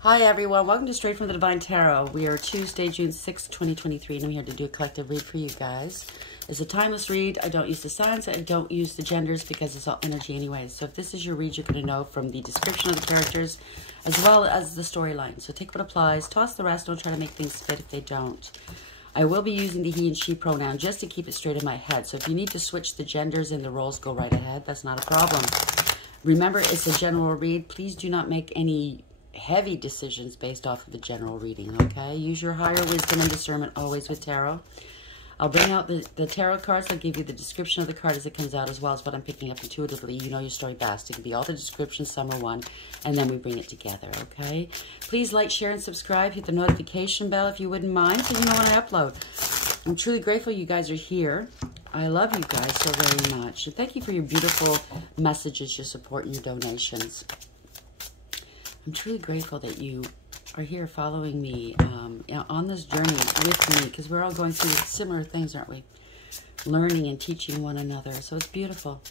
Hi everyone, welcome to Straight from the Divine Tarot. We are Tuesday, June 6, 2023, and I'm here to do a collective read for you guys. It's a timeless read. I don't use the signs, I don't use the genders because it's all energy anyways. So if this is your read, you're going to know from the description of the characters as well as the storyline. So take what applies, toss the rest, don't try to make things fit if they don't. I will be using the he and she pronoun just to keep it straight in my head. So if you need to switch the genders and the roles, go right ahead. That's not a problem. Remember, it's a general read. Please do not make any heavy decisions based off of a general reading, okay? Use your higher wisdom and discernment always with tarot. I'll bring out the tarot cards. I'll give you the description of the card as it comes out, as well as what I'm picking up intuitively. You know your story best. It can be all the descriptions, some are one, and then we bring it together, okay? Please like, share, and subscribe. Hit the notification bell if you wouldn't mind, so you know when I upload. I'm truly grateful you guys are here. I love you guys so very much. And thank you for your beautiful messages, your support, and your donations. I'm truly grateful that you are here following me on this journey with me, because we're all going through similar things, aren't we? Learning and teaching one another. So it's beautiful.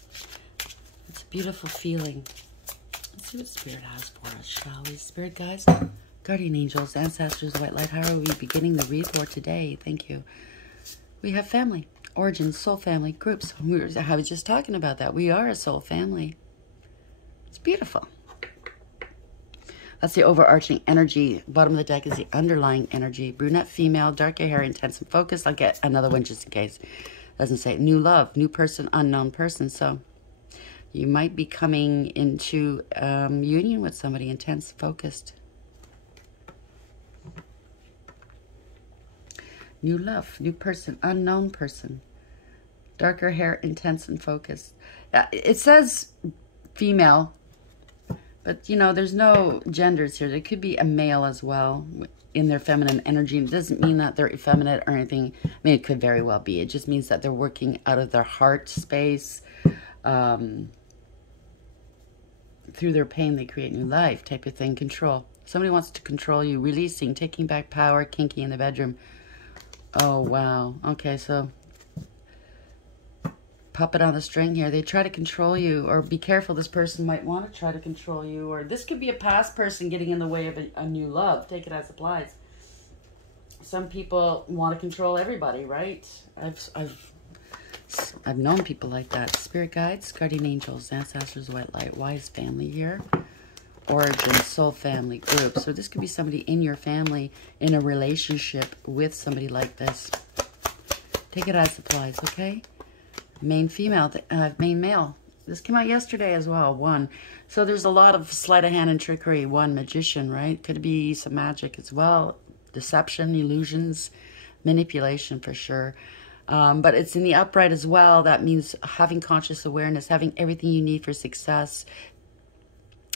It's a beautiful feeling. Let's see what Spirit has for us, shall we? Spirit guides, guardian angels, ancestors, white light, how are we beginning the read for today? Thank you. We have family, origins, soul family, groups. I was just talking about that. We are a soul family. It's beautiful. That's the overarching energy. Bottom of the deck is the underlying energy. Brunette female, darker hair, intense and focused. I'll get another one just in case. Doesn't say new love, new person, unknown person. So you might be coming into union with somebody intense, focused. New love, new person, unknown person. Darker hair, intense and focused. It says female. But, you know, there's no genders here. There could be a male as well in their feminine energy. It doesn't mean that they're effeminate or anything. I mean, it could very well be. It just means that they're working out of their heart space. Through their pain, they create new life type of thing. Control. Somebody wants to control you. Releasing, taking back power, kinky in the bedroom. Oh, wow. Okay, so puppet on the string here. They try to control you, or be careful, this person might want to try to control you, or this could be a past person getting in the way of a new love. Take it as applies. Some people want to control everybody, right? I've known people like that. Spirit guides, guardian angels, ancestors, white light, wise family here. Origin, soul family, group. So this could be somebody in your family in a relationship with somebody like this. Take it as applies, okay? Main female, main male. This came out yesterday as well, 1. So there's a lot of sleight of hand and trickery. 1, magician, right? Could be some magic as well. Deception, illusions, manipulation for sure. But it's in the upright as well. That means having conscious awareness, having everything you need for success.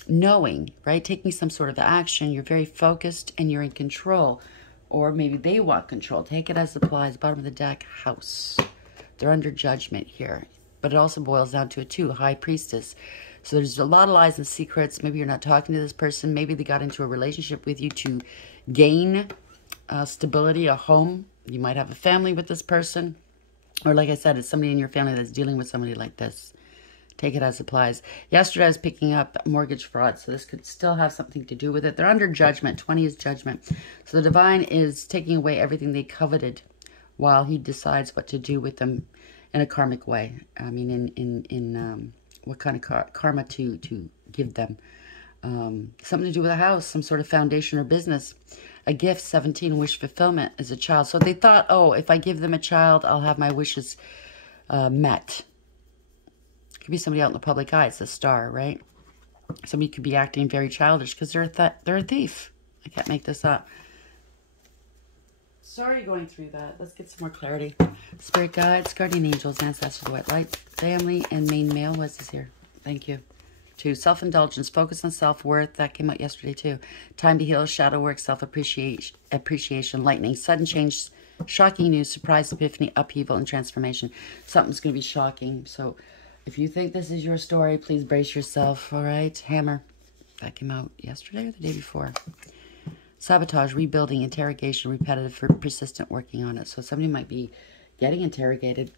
Knowing, right? Taking some sort of action. You're very focused and you're in control. Or maybe they want control. Take it as applies. Bottom of the deck, house. They're under judgment here. But it also boils down to a 2, high priestess. So there's a lot of lies and secrets. Maybe you're not talking to this person. Maybe they got into a relationship with you to gain stability, a home. You might have a family with this person. Or like I said, it's somebody in your family that's dealing with somebody like this. Take it as applies. Yesterday I was picking up mortgage fraud. So this could still have something to do with it. They're under judgment. 20 is judgment. So the divine is taking away everything they coveted, while he decides what to do with them in a karmic way. I mean, in what kind of karma to give them. Something to do with a house, some sort of foundation or business. A gift, 17, wish fulfillment as a child. So they thought, oh, if I give them a child, I'll have my wishes met. Could be somebody out in the public eye. It's a star, right? Somebody could be acting very childish because they're a thief. I can't make this up. Sorry going through that. Let's get some more clarity. Spirit guides, guardian angels, ancestors, white light, family, and main male was this here. Thank you. 2, self-indulgence, focus on self-worth. That came out yesterday too. Time to heal, shadow work, self-appreciation, lightning, sudden change, shocking news, surprise, epiphany, upheaval, and transformation. Something's going to be shocking. So if you think this is your story, please brace yourself, all right? Hammer. That came out yesterday or the day before. Sabotage, rebuilding, interrogation, repetitive, persistent, working on it. So somebody might be getting interrogated.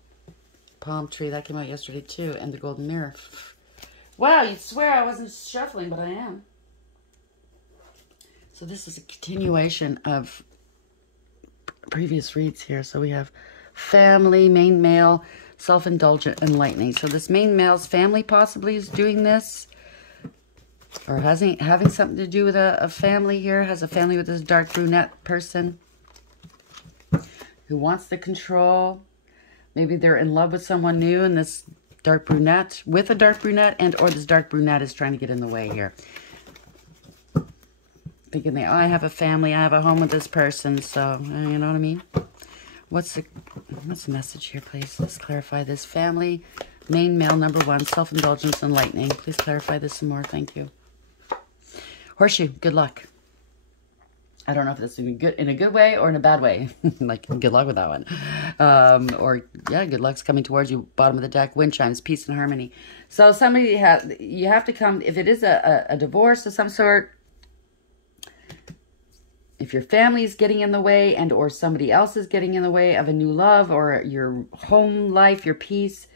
Palm tree, that came out yesterday too. And the golden mirror. Wow, you'd swear I wasn't shuffling, but I am. So this is a continuation of previous reads here. So we have family, main male, self-indulgent, enlightening. So this main male's family possibly is doing this, or having something to do with a family here, has a family with this dark brunette person who wants the control. Maybe they're in love with someone new, and this dark brunette, with a dark brunette, and or this dark brunette is trying to get in the way here. Thinking they, oh, I have a family, I have a home with this person, so, you know what I mean? What's the message here, please? Let's clarify this. Family, main male, number 1, self-indulgence, enlightening. Please clarify this some more. Thank you. Horseshoe, good luck. I don't know if that's in a good way or in a bad way. Like, good luck with that one. Or, yeah, good luck's coming towards you. Bottom of the deck, wind chimes, peace and harmony. So somebody, you have to come, if it is a divorce of some sort, if your family is getting in the way and or somebody else is getting in the way of a new love or your home life, your peace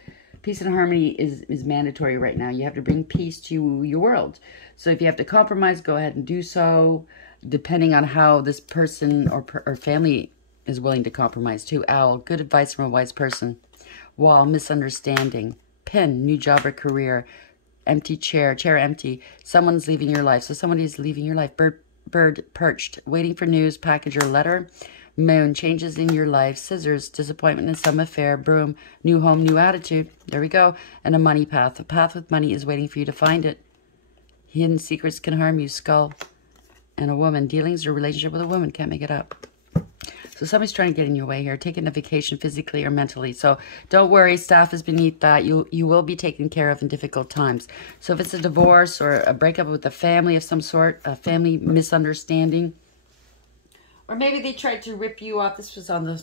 and harmony is mandatory right now. You have to bring peace to your world. So if you have to compromise, go ahead and do so, depending on how this person or family is willing to compromise too. Owl, good advice from a wise person. Wall, misunderstanding. Pin, new job or career. Empty chair empty. Someone's leaving your life. So somebody's leaving your life. Bird perched, waiting for news, package or letter. Moon, changes in your life. Scissors, disappointment in some affair. Broom, new home, new attitude. There we go. And a money path. A path with money is waiting for you to find it. Hidden secrets can harm you. Skull. And a woman, dealings or relationship with a woman, can't make it up. So somebody's trying to get in your way here, taking a vacation physically or mentally. So don't worry, staff is beneath that. You will be taken care of in difficult times. So if it's a divorce or a breakup with a family of some sort, a family misunderstanding, or maybe they tried to rip you off. This was on the,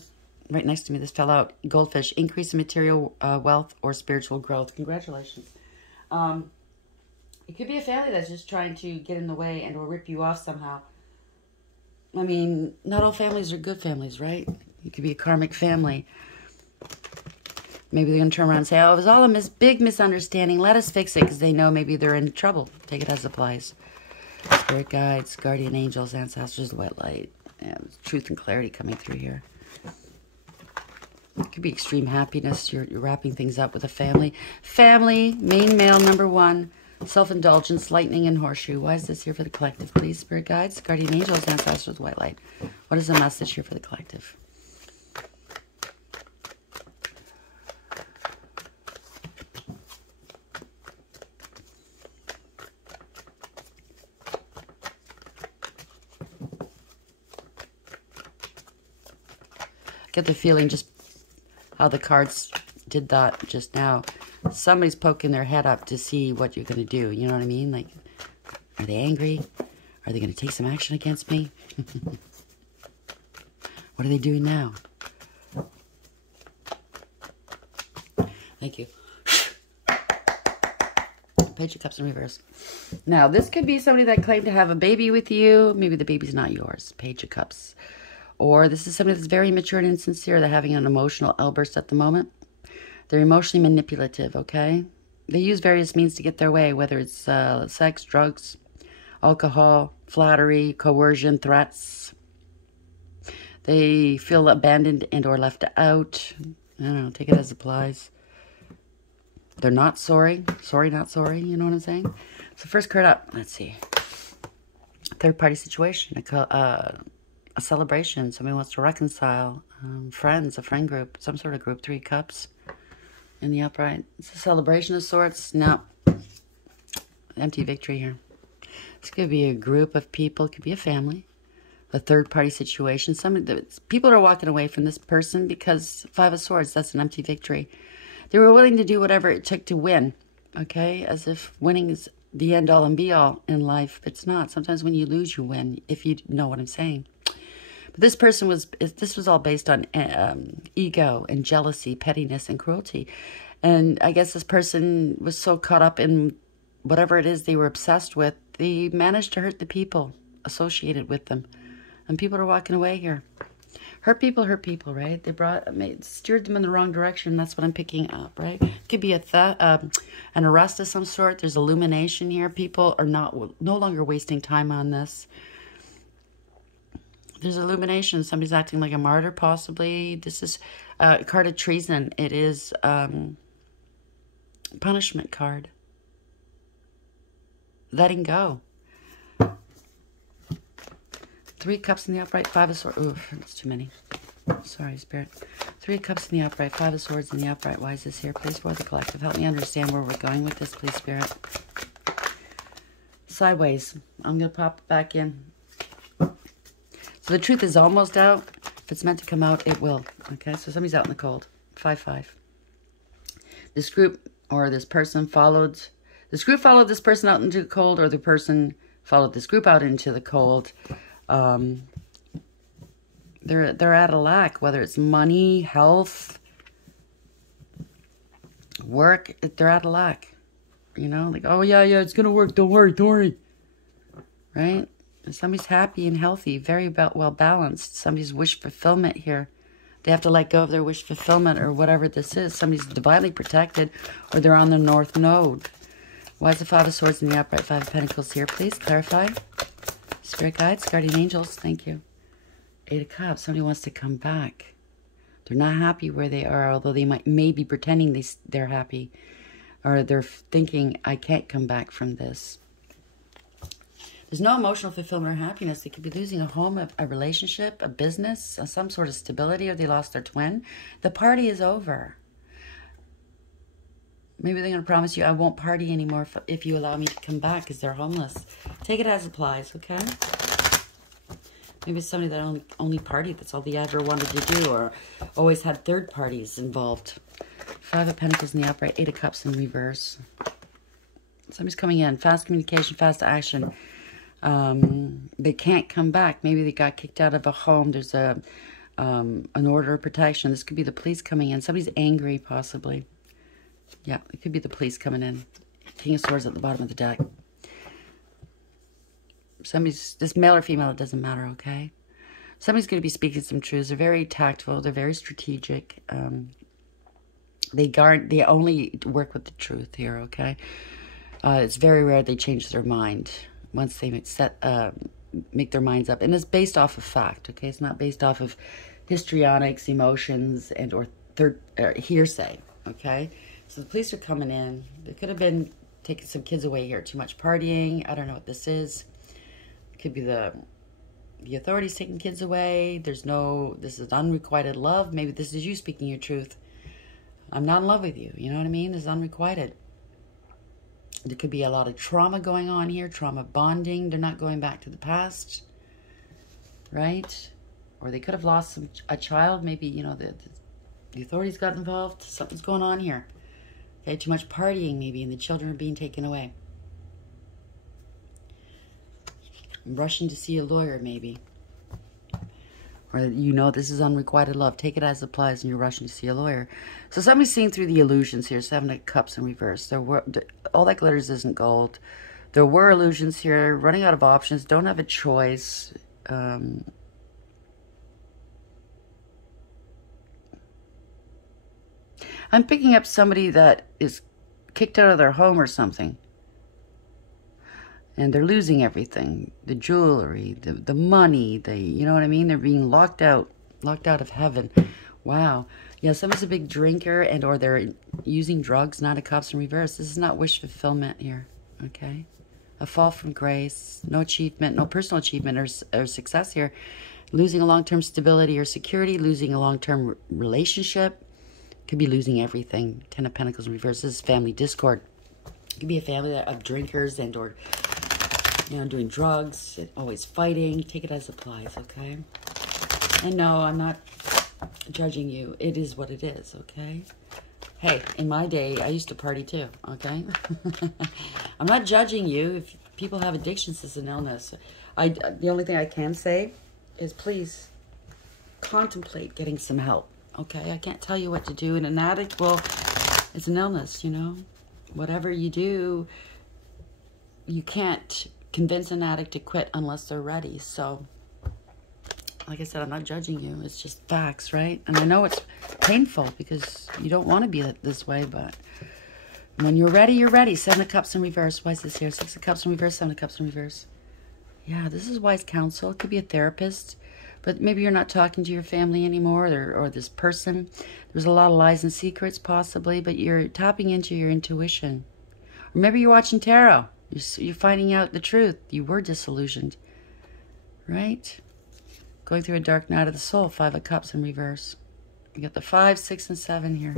right next to me, this fell out. Goldfish, increase in material wealth or spiritual growth. Congratulations. It could be a family that's just trying to get in the way and or rip you off somehow. I mean, not all families are good families, right? You could be a karmic family. Maybe they're going to turn around and say, oh, it was all a big misunderstanding. Let us fix it, because they know maybe they're in trouble. Take it as applies. Spirit guides, guardian angels, ancestors, white light. Yeah, truth and clarity coming through here. It could be extreme happiness. You're wrapping things up with a family. Family, main male, number 1. Self-indulgence, lightning, and horseshoe. Why is this here for the collective, please? Spirit guides, guardian angels, ancestors, white light. What is the message here for the collective? Get the feeling just how the cards did that just now. Somebody's poking their head up to see what you're going to do. You know what I mean? Like, are they angry? Are they going to take some action against me? What are they doing now? Thank you. Page of Cups in reverse. Now, this could be somebody that claimed to have a baby with you. Maybe the baby's not yours. Page of Cups. Or this is somebody that's very mature and insincere. They're having an emotional outburst at the moment. They're emotionally manipulative, okay? They use various means to get their way, whether it's sex, drugs, alcohol, flattery, coercion, threats. They feel abandoned and or left out. I don't know, take it as applies. They're not sorry. Sorry, not sorry, you know what I'm saying? So first card up, let's see. Third-party situation, a celebration. Somebody wants to reconcile. Friends, a friend group, some sort of group. 3 cups. In the upright. It's a celebration of sorts. No. Empty victory here. This could be a group of people. It could be a family. A third-party situation. People are walking away from this person because 5 of Swords, that's an empty victory. They were willing to do whatever it took to win. Okay? As if winning is the end-all and be-all in life. It's not. Sometimes when you lose, you win. If you know what I'm saying. But this person this was all based on ego and jealousy, pettiness, and cruelty. And I guess this person was so caught up in whatever it is they were obsessed with, they managed to hurt the people associated with them. And people are walking away here. Hurt people, right? They steered them in the wrong direction. That's what I'm picking up, right? It could be an arrest of some sort. There's illumination here. People are no longer wasting time on this. There's illumination. Somebody's acting like a martyr, possibly. This is a card of treason. It is punishment card. Letting go. 3 cups in the upright, 5 of swords. Ooh, that's too many. Sorry, Spirit. 3 cups in the upright, 5 of swords in the upright. Why is this here? Please, for the collective. Help me understand where we're going with this, please, Spirit. Sideways. I'm going to pop it back in. So the truth is almost out. If it's meant to come out, it will. Okay, so somebody's out in the cold. 5-5. This group or this person followed... This group followed this person out into the cold, or the person followed this group out into the cold. They're at a lack, whether it's money, health, work. They're at a lack. You know, like, oh yeah, it's gonna work. Don't worry. Right? Somebody's happy and healthy, very well balanced. Somebody's wish fulfillment here. They have to let go of their wish fulfillment or whatever this is. Somebody's divinely protected, or they're on the north node. Why is the 5 of swords in the upright, 5 of pentacles here? Please clarify. Spirit guides, guardian angels, thank you. 8 of cups, somebody wants to come back. They're not happy where they are, although they may be pretending they're happy. Or they're thinking, I can't come back from this. There's no emotional fulfillment or happiness. They could be losing a home, a relationship, a business, some sort of stability, or they lost their twin. The party is over. Maybe they're going to promise you, I won't party anymore if you allow me to come back, because they're homeless. Take it as applies, okay? Maybe it's somebody that only partied. That's all they ever wanted to do, or always had third parties involved. 5 of pentacles in the upright, 8 of cups in reverse. Somebody's coming in. Fast communication, fast action. They can't come back. Maybe they got kicked out of a home. There's an order of protection. This could be the police coming in. Somebody's angry, possibly. Yeah, it could be the police coming in. King of Swords at the bottom of the deck. This male or female, it doesn't matter, okay? Somebody's going to be speaking some truths. They're very tactful. They're very strategic. They only work with the truth here, okay? It's very rare they change their mind once they make their minds up. And it's based off of fact, okay? It's not based off of histrionics, emotions, and or hearsay, okay? So the police are coming in. They could have been taking some kids away here. Too much partying. I don't know what this is. It could be the authorities taking kids away. This is unrequited love. Maybe this is you speaking your truth. I'm not in love with you. You know what I mean? This is unrequited. There could be a lot of trauma going on here. Trauma bonding. They're not going back to the past. Right? Or they could have lost a child. Maybe, you know, the authorities got involved. Something's going on here. Okay, too much partying maybe, and the children are being taken away. I'm rushing to see a lawyer maybe. Or you know this is unrequited love. Take it as it applies and you're rushing to see a lawyer. So somebody's seeing through the illusions here. 7 of cups in reverse. All that glitters isn't gold. There were illusions here. Running out of options. Don't have a choice. I'm picking up somebody that is kicked out of their home or something. And they're losing everything. The jewelry, the money, you know what I mean? They're being locked out of heaven. Wow. Yeah, somebody's a big drinker and or they're using drugs, 9 of cups in reverse. This is not wish fulfillment here, okay? A fall from grace, no achievement, no personal achievement or success here. Losing a long-term stability or security, losing a long-term relationship. Could be losing everything. 10 of Pentacles in reverse. This is family discord. Could be a family of drinkers and or, you know, doing drugs, always fighting. Take it as applies, okay? And no, I'm not judging you. It is what it is, okay? Hey, in my day, I used to party too, okay? I'm not judging you. If people have addictions, it's an illness. The only thing I can say is please contemplate getting some help. Okay, I can't tell you what to do. And an addict, well, it's an illness, you know. Whatever you do, you can't convince an addict to quit unless they're ready. So, like I said, I'm not judging you. It's just facts, right? And I know it's painful because you don't want to be this way, but when you're ready, you're ready. 7 of cups in reverse. Why is this here? 6 of cups in reverse, 7 of cups in reverse. Yeah, this is wise counsel. It could be a therapist But maybe you're not talking to your family anymore, or this person. There's a lot of lies and secrets possibly, but you're tapping into your intuition. Or maybe you're watching tarot. You're finding out the truth. You were disillusioned, right? Going through a dark night of the soul, 5 of Cups in reverse. You got the 5, 6, and 7 here.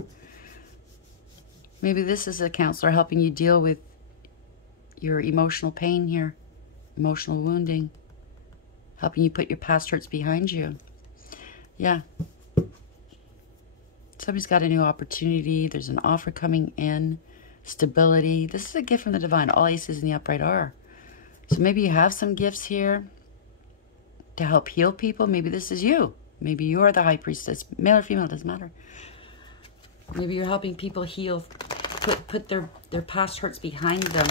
Maybe this is a counselor helping you deal with your emotional pain here, emotional wounding, helping you put your past hurts behind you. Yeah. Somebody's got a new opportunity. There's an offer coming in. Stability. This is a gift from the divine. All aces in the upright are. So maybe you have some gifts here to help heal people. Maybe this is you. Maybe you are the high priestess. Male or female, doesn't matter. Maybe you're helping people heal, put their past hurts behind them.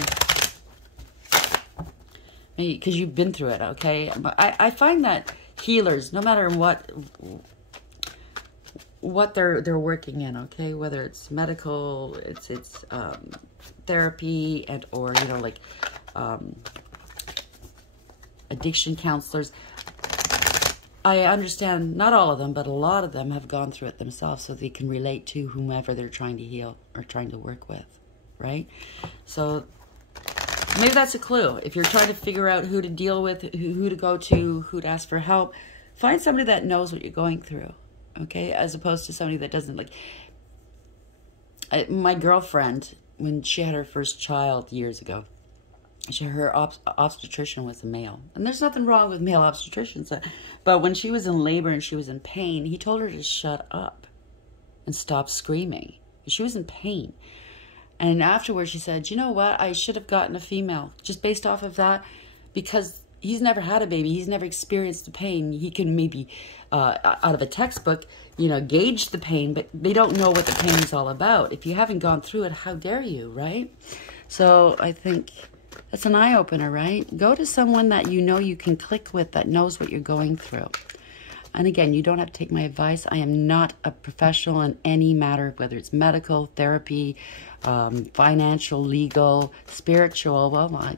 Maybe because you've been through it, okay? I find that healers, no matter what they're working in, okay, whether it's medical, it's therapy, and or like addiction counselors. I understand not all of them, but a lot of them have gone through it themselves, so they can relate to whomever they're trying to heal or trying to work with, right? So maybe that's a clue. If you're trying to figure out who to deal with, who to go to, who to ask for help, find somebody that knows what you're going through, okay? As opposed to somebody that doesn't. Like my girlfriend, when she had her first child years ago, her obstetrician was a male. And there's nothing wrong with male obstetricians. But when she was in labor and she was in pain, he told her to shut up and stop screaming. She was in pain. And afterwards she said, you know what? I should have gotten a female. Just based off of that. Because he's never had a baby. He's never experienced the pain. He can maybe, out of a textbook, gauge the pain. But they don't know what the pain is all about. If you haven't gone through it, how dare you, right? So I think that's an eye-opener, right? Go to someone that you can click with, that knows what you're going through. And again, you don't have to take my advice. I am not a professional in any matter, whether it's medical, therapy, financial, legal, spiritual. Well,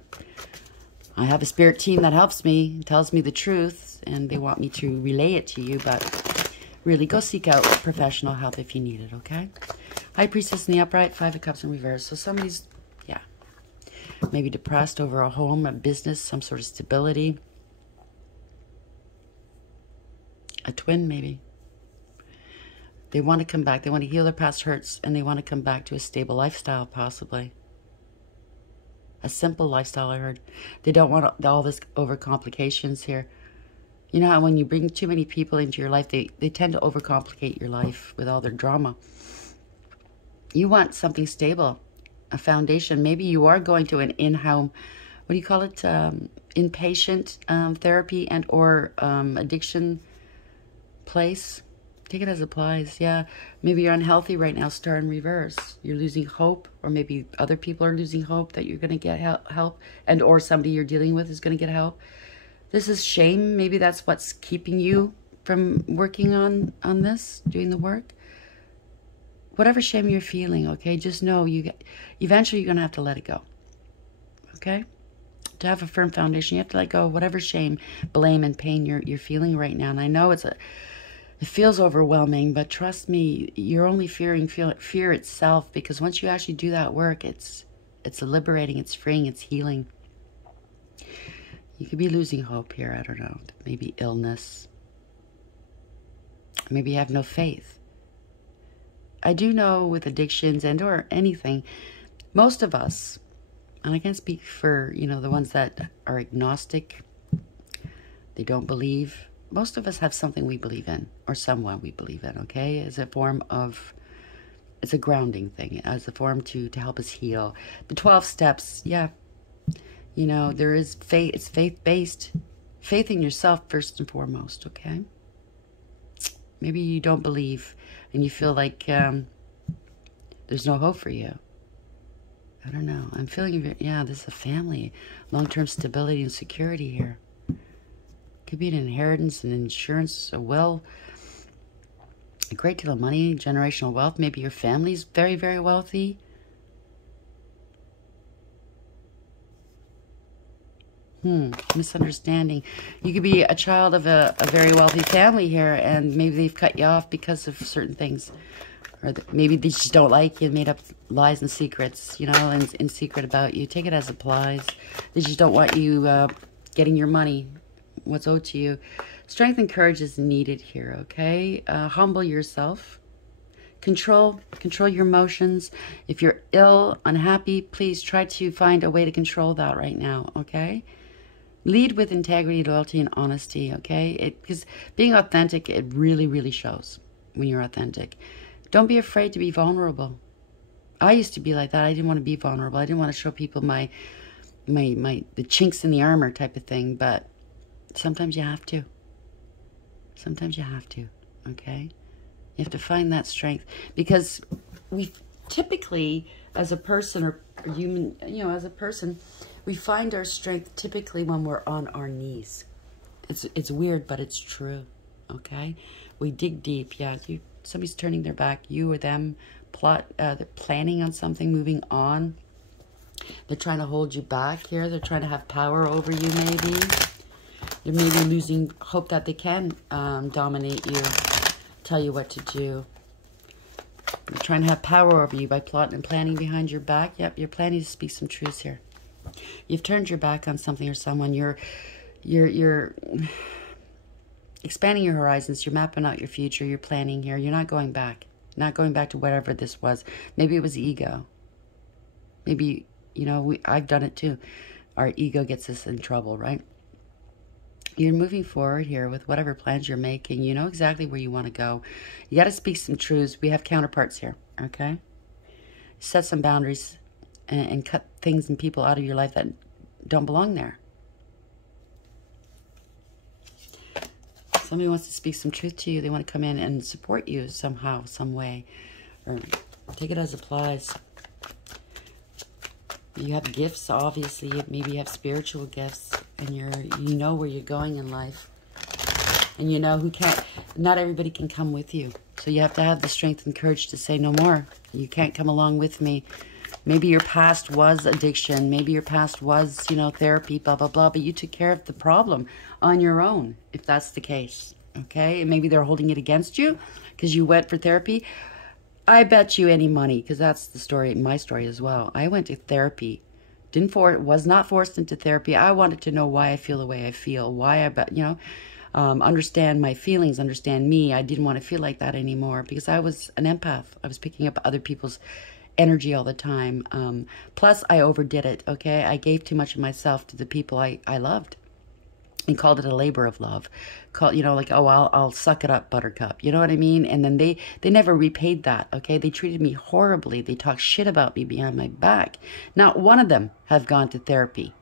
I have a spirit team that helps me, tells me the truth, and they want me to relay it to you. But really, go seek out professional help if you need it, okay? High Priestess in the upright, 5 of Cups in reverse. So somebody's, maybe depressed over a home, a business, some sort of stability. A twin, maybe. They want to come back. They want to heal their past hurts, and they want to come back to a stable lifestyle, possibly. A simple lifestyle, I heard. They don't want all this overcomplications here. You know how when you bring too many people into your life, they tend to overcomplicate your life with all their drama. You want something stable. A foundation. Maybe you are going to an in-home, what do you call it, inpatient therapy and or addiction place. Take it as it applies. Yeah, maybe you're unhealthy right now, star in reverse. You're losing hope, or maybe other people are losing hope that you're going to get help, and or somebody you're dealing with is going to get help. This is shame. Maybe that's what's keeping you from working on this, doing the work. Whatever shame you're feeling, okay, just know eventually you're going to have to let it go, okay? To have a firm foundation, you have to let go of whatever shame, blame, and pain you're feeling right now. And I know it feels overwhelming, but trust me, you're only fearing fear itself, because once you actually do that work, it's liberating, it's freeing, it's healing. You could be losing hope here, I don't know, maybe illness. Maybe you have no faith. I do know with addictions and or anything, most of us, and I can't speak for, the ones that are agnostic, they don't believe. Most of us have something we believe in, or someone we believe in, okay? As a form of, it's a grounding thing, as a form to help us heal. The 12 steps, yeah. There is faith, it's faith-based. Faith in yourself first and foremost, okay? Maybe you don't believe and you feel like there's no hope for you. I don't know. I'm feeling, this is a family. Long-term stability and security here. Could be an inheritance, an insurance, a great deal of money, generational wealth. Maybe your family's very, very wealthy. Misunderstanding. You could be a child of a very wealthy family here, and maybe they've cut you off because of certain things. Or maybe they just don't like you and made up lies and secrets, you know, and in secret about you. Take it as applies. They just don't want you getting your money, what's owed to you. Strength and courage is needed here, okay? Humble yourself. Control your emotions. If you're ill, unhappy, please try to find a way to control that right now, okay? Lead with integrity, loyalty, and honesty, okay? Because being authentic, it really, really shows when you're authentic. Don't be afraid to be vulnerable. I used to be like that. I didn't want to be vulnerable. I didn't want to show people the chinks in the armor type of thing, but sometimes you have to. Sometimes you have to, okay? You have to find that strength, because we typically, as a person or human, you know, as a person, we find our strength typically when we're on our knees. It's weird, but it's true, okay? We dig deep. Yeah, somebody's turning their back, you or them, they're planning on something, moving on. They're trying to hold you back here. They're trying to have power over you, maybe. They're maybe losing hope that they can dominate you, tell you what to do. They're trying to have power over you by plotting and planning behind your back. Yep, you're planning to speak some truths here. You've turned your back on something or someone. You're expanding your horizons. You're mapping out your future. You're planning here. You're not going back. Not going back to whatever this was. Maybe it was ego. Maybe, you know, I've done it too. Our ego gets us in trouble, right? You're moving forward here with whatever plans you're making. You know exactly where you want to go. You got to speak some truths. We have counterparts here, okay? Set some boundaries and cut things and people out of your life that don't belong there. Somebody wants to speak some truth to you. They want to come in and support you somehow, some way. Or take it as applies. You have gifts, obviously. Maybe you have spiritual gifts, and you know where you're going in life. And you know not everybody can come with you. So you have to have the strength and courage to say no more. You can't come along with me. Maybe your past was addiction. Maybe your past was, you know, therapy, blah, blah, blah. But you took care of the problem on your own, if that's the case. Okay? And maybe they're holding it against you because you went for therapy. I bet you any money, because that's the story, my story as well. I went to therapy. Was not forced into therapy. I wanted to know why I feel the way I feel. Why understand my feelings, understand me. I didn't want to feel like that anymore because I was an empath. I was picking up other people's energy all the time. Plus, I overdid it, okay? I gave too much of myself to the people I loved and called it a labor of love. You know, like, oh, I'll suck it up, buttercup. You know what I mean? And then they never repaid that, okay? They treated me horribly. They talked shit about me behind my back. Not one of them have gone to therapy.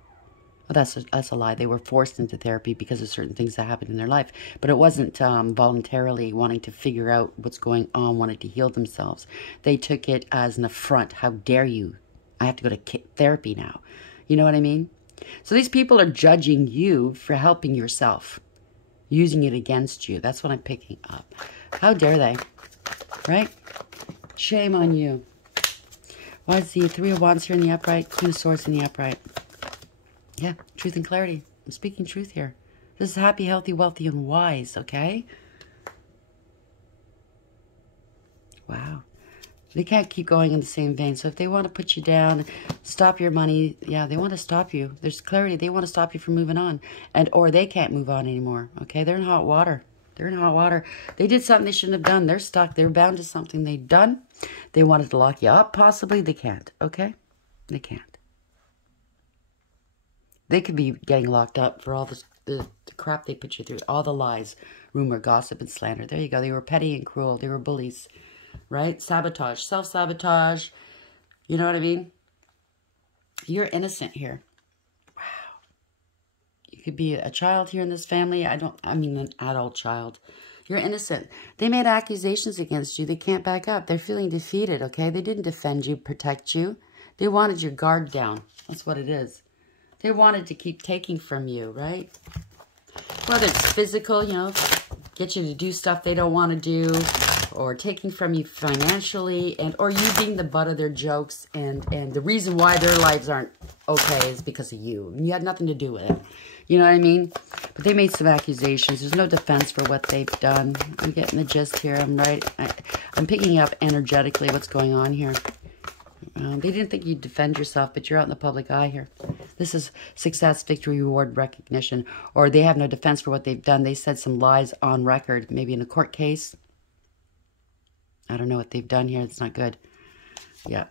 Well, that's a lie. They were forced into therapy because of certain things that happened in their life. But it wasn't voluntarily wanting to figure out what's going on, wanting to heal themselves. They took it as an affront. How dare you? I have to go to therapy now. You know what I mean? So these people are judging you for helping yourself, using it against you. That's what I'm picking up. How dare they? Right? Shame on you. Why is the Three of Wands here in the upright? Queen of Swords in the upright. Yeah, truth and clarity. I'm speaking truth here. This is happy, healthy, wealthy, and wise, okay? Wow. They can't keep going in the same vein. So if they want to put you down, stop your money, yeah, they want to stop you. There's clarity. They want to stop you from moving on. Or they can't move on anymore, okay? They're in hot water. They're in hot water. They did something they shouldn't have done. They're stuck. They're bound to something they've done. They wanted to lock you up, possibly. They can't, okay? They can't. They could be getting locked up for all the crap they put you through. All the lies, rumor, gossip, and slander. There you go. They were petty and cruel. They were bullies. Right? Sabotage. Self-sabotage. You know what I mean? You're innocent here. Wow. You could be a child here in this family. I mean an adult child. You're innocent. They made accusations against you. They can't back up. They're feeling defeated, okay? They didn't defend you, protect you. They wanted your guard down. That's what it is. They wanted to keep taking from you, right? Whether it's physical, you know, get you to do stuff they don't want to do, or taking from you financially, and or you being the butt of their jokes, and the reason why their lives aren't okay is because of you. And you had nothing to do with it. You know what I mean? But they made some accusations. There's no defense for what they've done. I'm getting the gist here. I'm picking up energetically what's going on here. They didn't think you'd defend yourself, but you're out in the public eye here. This is success, victory, reward, recognition. Or they have no defense for what they've done. They said some lies on record, maybe in a court case. I don't know what they've done here. It's not good. Yeah.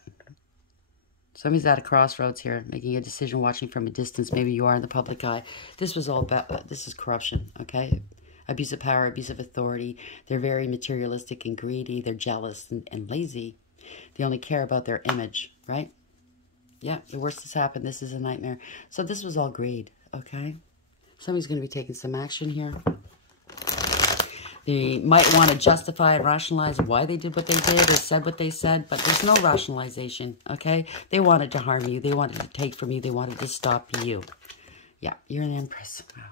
Somebody's at a crossroads here, making a decision, watching from a distance. Maybe you are in the public eye. This was all about, this is corruption, okay? Abuse of power, abuse of authority. They're very materialistic and greedy. They're jealous and lazy. They only care about their image, right? Yeah, the worst has happened. This is a nightmare. So this was all greed, okay? Somebody's going to be taking some action here. They might want to justify and rationalize why they did what they did or said what they said, but there's no rationalization, okay? They wanted to harm you. They wanted to take from you. They wanted to stop you. Yeah, you're an empress. Wow.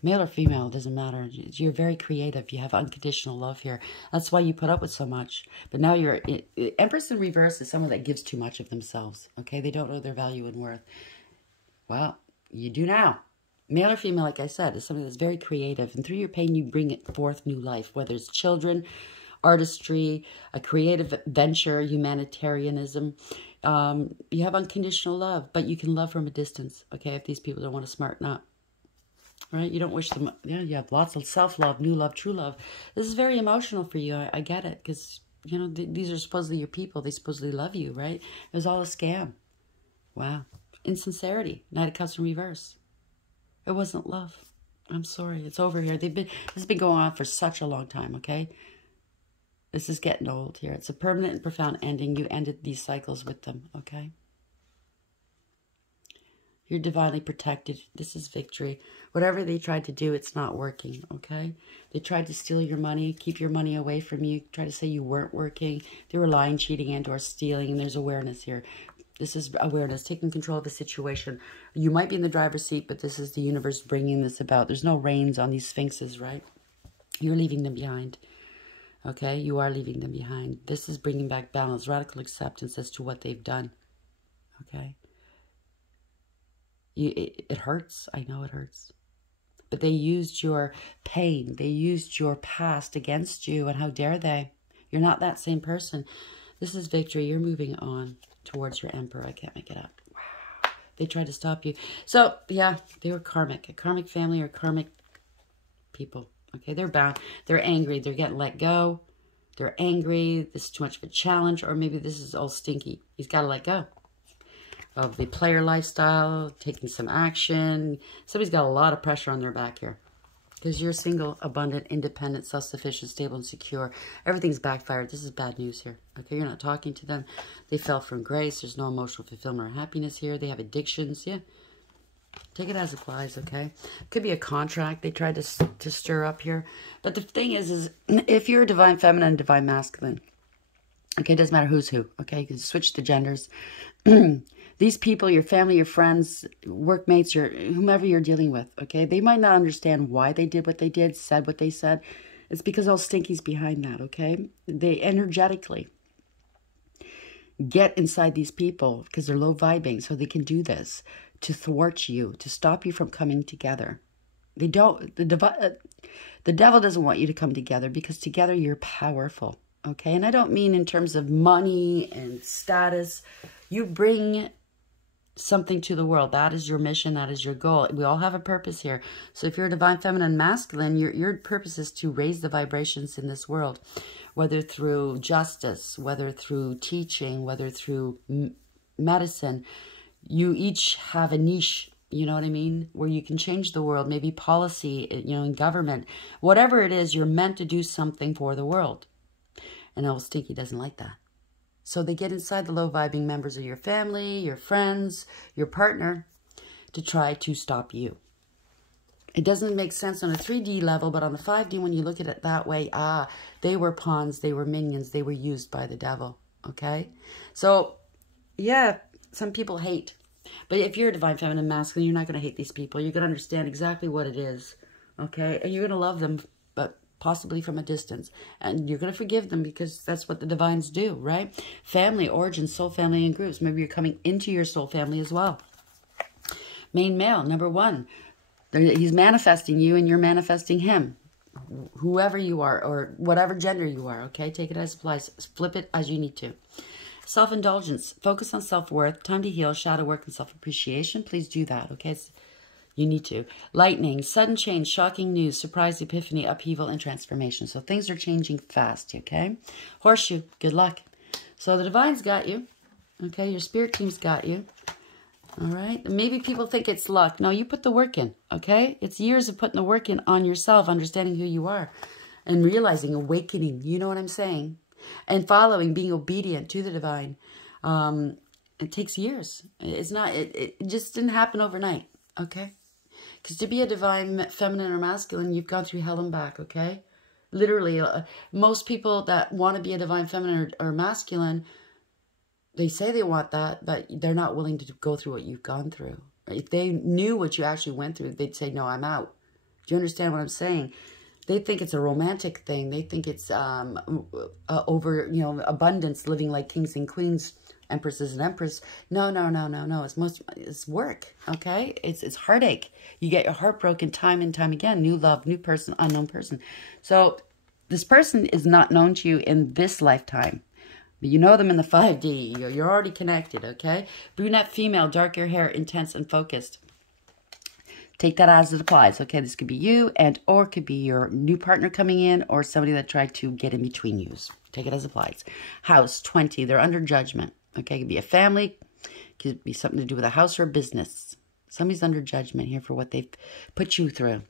Male or female, doesn't matter. You're very creative. You have unconditional love here. That's why you put up with so much. But now you're... Empress in reverse is someone that gives too much of themselves, okay? They don't know their value and worth. Well, you do now. Male or female, like I said, is something that's very creative. And through your pain, you bring it forth new life. Whether it's children, artistry, a creative venture, humanitarianism. You have unconditional love. But you can love from a distance, okay? If these people don't want to smarten up. Right? You don't wish them... Yeah, you have lots of self-love, new love, true love. This is very emotional for you. I get it. Because, you know, these are supposedly your people. They supposedly love you, right? It was all a scam. Wow. Insincerity. Knight of Cups in reverse. It wasn't love. I'm sorry. It's over here. This has been going on for such a long time, okay? This is getting old here. It's a permanent and profound ending. You ended these cycles with them, okay? You're divinely protected. This is victory. Whatever they tried to do, it's not working, okay? They tried to steal your money, keep your money away from you, try to say you weren't working. They were lying, cheating, and or stealing, and there's awareness here. This is awareness, taking control of the situation. You might be in the driver's seat, but this is the universe bringing this about. There's no reins on these sphinxes, right? You're leaving them behind, okay? You are leaving them behind. This is bringing back balance, radical acceptance as to what they've done, okay? It hurts. I know it hurts. But they used your pain. They used your past against you. And how dare they? You're not that same person. This is victory. You're moving on towards your emperor. I can't make it up. Wow. They tried to stop you. So, yeah, they were karmic. A karmic family or karmic people. Okay, they're bound. They're angry. They're getting let go. They're angry. This is too much of a challenge. Or maybe this is all stinky. He's got to let go of the player lifestyle, taking some action. Somebody's got a lot of pressure on their back here. Because you're single, abundant, independent, self-sufficient, stable, and secure. Everything's backfired. This is bad news here. Okay, you're not talking to them. They fell from grace. There's no emotional fulfillment or happiness here. They have addictions. Yeah. Take it as it flies, okay? Could be a contract they tried to stir up here. But the thing is if you're a divine feminine and divine masculine, okay, it doesn't matter who's who, okay? You can switch the genders. These people, your family, your friends, workmates, whomever you're dealing with, okay? They might not understand why they did what they did, said what they said. It's because all stinky's behind that, okay? They energetically get inside these people because they're low vibing, so they can do this to thwart you, to stop you from coming together. They don't, the devil doesn't want you to come together because together you're powerful, okay? And I don't mean in terms of money and status. You bring something to the world. That is your mission. That is your goal. We all have a purpose here. So if you're a divine feminine masculine, your purpose is to raise the vibrations in this world, whether through justice, whether through teaching, whether through medicine. You each have a niche, you know what I mean, where you can change the world, maybe policy, you know, in government. Whatever it is, you're meant to do something for the world. And old Stinky doesn't like that. So they get inside the low-vibing members of your family, your friends, your partner, to try to stop you. It doesn't make sense on a 3D level, but on the 5D, when you look at it that way, they were pawns, they were minions, they were used by the devil, okay? So, yeah, some people hate. But if you're a divine feminine masculine, you're not going to hate these people. You're going to understand exactly what it is, okay? And you're going to love them, but possibly from a distance. And you're going to forgive them because that's what the divines do, right? Family, origin, soul family, and groups. Maybe you're coming into your soul family as well. Main male, number 1. He's manifesting you and you're manifesting him. Whoever you are or whatever gender you are, okay? Take it as it applies. Flip it as you need to. Self-indulgence. Focus on self-worth. Time to heal. Shadow work and self-appreciation. Please do that, okay? You need to. Lightning. Sudden change. Shocking news. Surprise, epiphany, upheaval, and transformation. So things are changing fast, okay? Horseshoe. Good luck. So the divine's got you, okay? Your spirit team's got you. All right. Maybe people think it's luck. No, you put the work in, okay? It's years of putting the work in on yourself, understanding who you are and realizing, awakening. You know what I'm saying? And following, being obedient to the divine. It takes years. It's not, it just didn't happen overnight, okay? Because to be a divine feminine or masculine, you've gone through hell and back, okay? Literally, most people that want to be a divine feminine or masculine, they say they want that, but they're not willing to go through what you've gone through. If they knew what you actually went through, they'd say, no, I'm out. Do you understand what I'm saying? They think it's a romantic thing. They think it's over, you know, abundance, living like kings and queens, empresses and empress. No, no, no, no, no. It's work, okay? It's heartache. You get your heart broken time and time again. New love, new person, unknown person. So this person is not known to you in this lifetime. But you know them in the 5D. You're already connected, okay? Brunette female, darker hair, intense and focused. Take that as it applies, okay? This could be you and or could be your new partner coming in or somebody that tried to get in between you. Take it as it applies. House, 20. They're under judgment, okay? It could be a family. It could be something to do with a house or a business. Somebody's under judgment here for what they've put you through.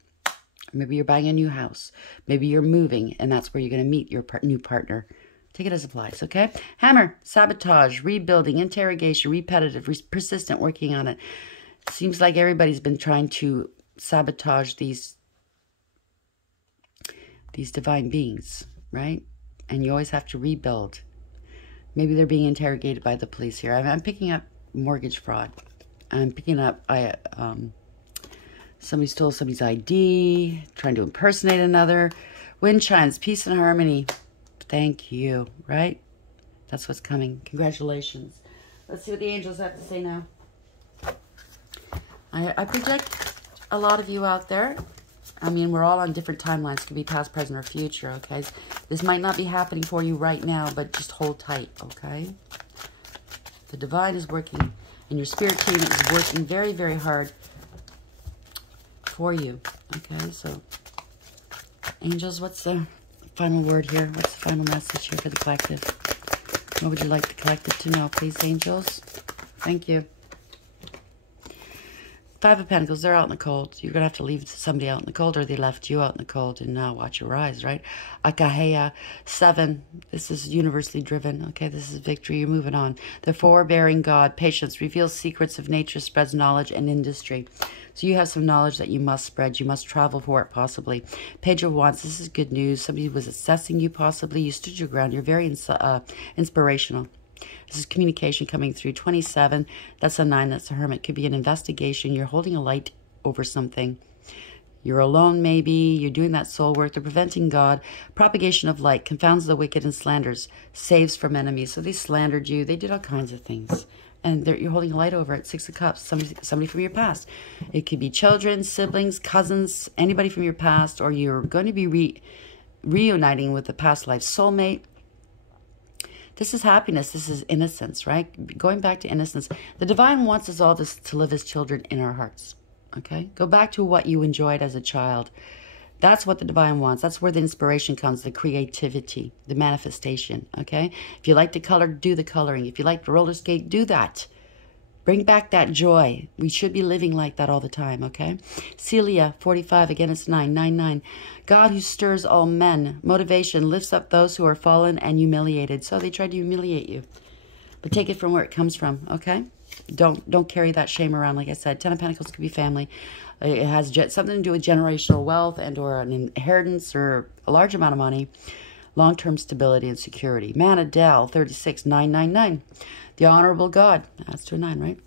Maybe you're buying a new house. Maybe you're moving and that's where you're going to meet your new partner. Take it as it applies, okay? Hammer, sabotage, rebuilding, interrogation, repetitive, persistent, working on it. Seems like everybody's been trying to sabotage these divine beings, right? And you always have to rebuild. Maybe they're being interrogated by the police here. I'm picking up mortgage fraud. I'm picking up somebody stole somebody's ID, trying to impersonate another. Wind chimes, peace and harmony. Thank you, right? That's what's coming. Congratulations. Let's see what the angels have to say now. I project a lot of you out there. I mean, we're all on different timelines. It could be past, present, or future, okay? This might not be happening for you right now, but just hold tight, okay? The divine is working, and your spirit team is working very, very hard for you, okay? So, angels, what's the final word here? What's the final message here for the collective? What would you like the collective to know, please, angels? Thank you. 5 of Pentacles, they're out in the cold. You're going to have to leave somebody out in the cold, or they left you out in the cold, and now watch your rise, right? Akahea, 7. This is universally driven. Okay, this is victory. You're moving on. The forbearing God, patience, reveals secrets of nature, spreads knowledge and industry. So you have some knowledge that you must spread. You must travel for it, possibly. Page of Wands, this is good news. Somebody was assessing you, possibly. You stood your ground. You're very inspirational. This is communication coming through. 27, that's a 9, that's a Hermit. Could be an investigation. You're holding a light over something. You're alone, maybe. You're doing that soul work. They're preventing God. Propagation of light. Confounds the wicked and slanders. Saves from enemies. So they slandered you. They did all kinds of things. And you're holding a light over it. 6 of Cups. Somebody from your past. It could be children, siblings, cousins, anybody from your past. Or you're going to be reuniting with a past life soulmate. This is happiness. This is innocence, right? Going back to innocence. The divine wants us all to live as children in our hearts, okay? Go back to what you enjoyed as a child. That's what the divine wants. That's where the inspiration comes, the creativity, the manifestation, okay? If you like to color, do the coloring. If you like to roller skate, do that. Bring back that joy. We should be living like that all the time, okay? Celia, 45, again it's 9, 9, 9. God who stirs all men. Motivation lifts up those who are fallen and humiliated. So they tried to humiliate you. But take it from where it comes from, okay? Don't carry that shame around, like I said. 10 of Pentacles could be family. It has something to do with generational wealth and or an inheritance or a large amount of money. Long-term stability and security. Man, Adele, 36, 999. The Honorable God. That's to a 9, right?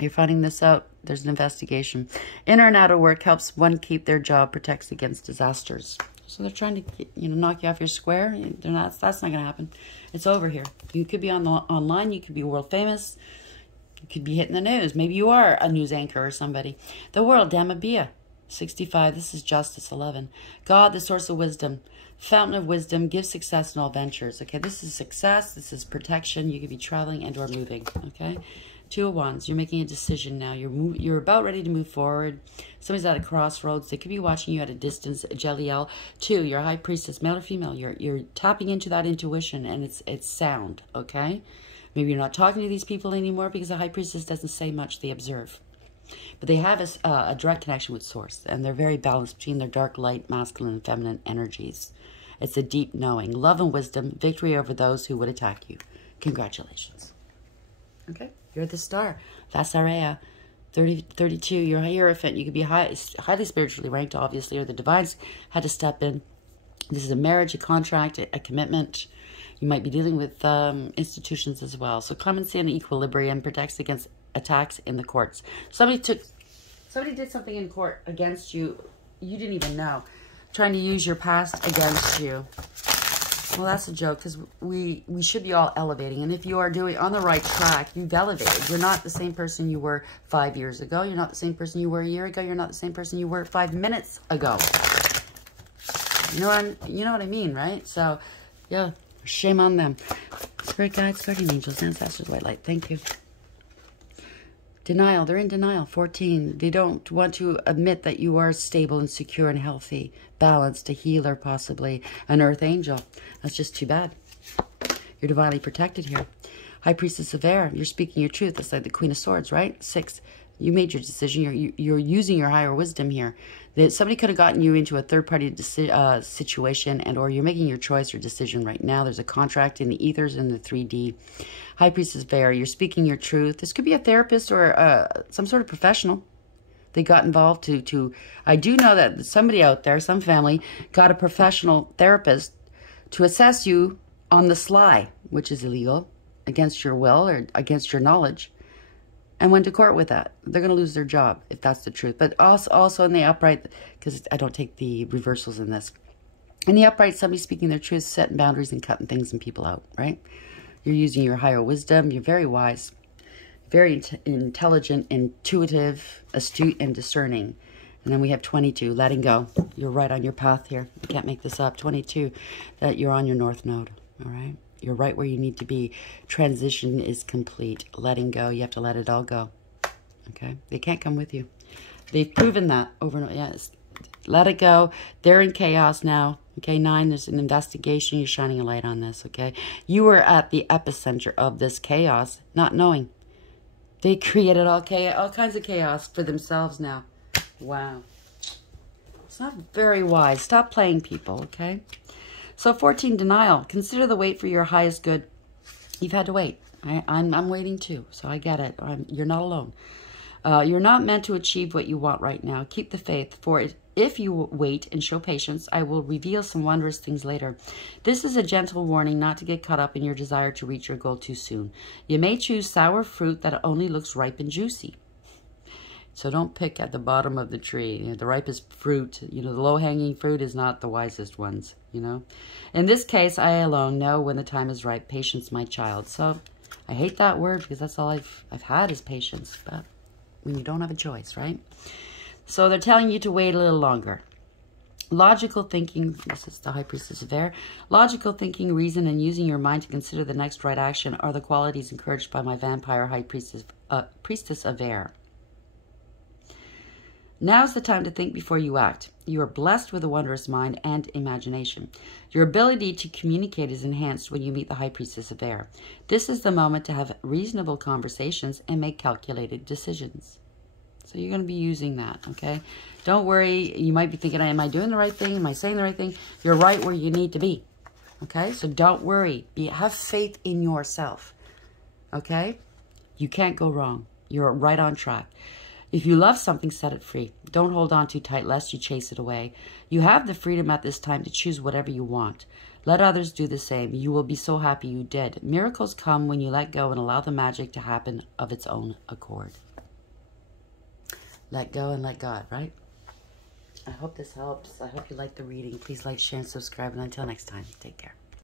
You're finding this out. There's an investigation. Inner and outer work helps one keep their job, protects against disasters. So they're trying to, knock you off your square. They're not. That's not going to happen. It's over here. You could be online. You could be world famous. You could be hitting the news. Maybe you are a news anchor or somebody. The world, Damabia, 65. This is Justice 11. God, the source of wisdom, fountain of wisdom, gives success in all ventures. Okay, this is success. This is protection. You could be traveling and or moving. Okay, Two of Wands. You're making a decision now. You're about ready to move forward. Somebody's at a crossroads. They could be watching you at a distance. Jeliel. 2. You're a high priestess, male or female. You're tapping into that intuition, and it's sound. Okay. Maybe you're not talking to these people anymore because the high priestess doesn't say much. They observe. But they have a direct connection with Source, and they're very balanced between their dark, light, masculine, and feminine energies. It's a deep knowing, love and wisdom, victory over those who would attack you. Congratulations. Okay, you're the star. Vasarea, 32. You're a Hierophant. You could be highly spiritually ranked, obviously, or the divines had to step in. This is a marriage, a contract, a commitment. You might be dealing with institutions as well. So clemency and equilibrium protects against attacks in the courts. Somebody did something in court against you. You didn't even know. Trying to use your past against you. Well, that's a joke, because we should be all elevating. And if you are doing on the right track, you've elevated. You're not the same person you were 5 years ago. You're not the same person you were a year ago. You're not the same person you were 5 minutes ago. You know what I mean, right? So, yeah, shame on them. Spirit guides, guardian angels, ancestors, white light. Thank you. Denial. They're in denial. 14. They don't want to admit that you are stable and secure and healthy, balanced, a healer possibly, an earth angel. That's just too bad. You're divinely protected here. High Priestess of Air. You're speaking your truth. That's like the Queen of Swords, right? 6. You made your decision. You're using your higher wisdom here. Somebody could have gotten you into a third-party situation, and or you're making your choice or decision right now. There's a contract in the ethers and the 3D. High Priestess of Air, you're speaking your truth. This could be a therapist or some sort of professional. They got involved to I do know that somebody out there, some family, got a professional therapist to assess you on the sly, which is illegal, against your will or against your knowledge, and went to court with that. They're going to lose their job if that's the truth. But also in the upright, because I don't take the reversals in this. In the upright, somebody speaking their truth, setting boundaries and cutting things and people out, right? You're using your higher wisdom. You're very wise, very intelligent, intuitive, astute, and discerning. And then we have 22, letting go. You're right on your path here. I can't make this up. 22, that you're on your north node, all right? You're right where you need to be. Transition is complete. Letting go. You have to let it all go. Okay? They can't come with you. They've proven that over and over. Yes. Let it go. They're in chaos now. Okay? 9, there's an investigation. You're shining a light on this. Okay? You were at the epicenter of this chaos, not knowing. They created all kinds of chaos for themselves now. Wow. It's not very wise. Stop playing people, okay? So 14, denial. Consider the wait for your highest good. You've had to wait. I'm waiting too, so I get it. You're not alone. You're not meant to achieve what you want right now. Keep the faith, for if you wait and show patience, I will reveal some wondrous things later. This is a gentle warning not to get caught up in your desire to reach your goal too soon. You may choose sour fruit that only looks ripe and juicy. So don't pick at the bottom of the tree. The ripest fruit, the low-hanging fruit is not the wisest ones, In this case, I alone know when the time is right. Patience, my child. So I hate that word because that's all I've had is patience. But when you don't have a choice, right? So they're telling you to wait a little longer. Logical thinking, this is the High Priestess of Air. Logical thinking, reason, and using your mind to consider the next right action are the qualities encouraged by my vampire High Priestess of Air. Now's the time to think before you act. You are blessed with a wondrous mind and imagination. Your ability to communicate is enhanced when you meet the High Priestess of Air. This is the moment to have reasonable conversations and make calculated decisions. So you're going to be using that, okay? Don't worry. You might be thinking, am I doing the right thing? Am I saying the right thing? You're right where you need to be, okay? So don't worry. Have faith in yourself, okay? You can't go wrong. You're right on track. If you love something, set it free. Don't hold on too tight lest you chase it away. You have the freedom at this time to choose whatever you want. Let others do the same. You will be so happy you did. Miracles come when you let go and allow the magic to happen of its own accord. Let go and let God, right? I hope this helps. I hope you like the reading. Please like, share, and subscribe. And until next time, take care.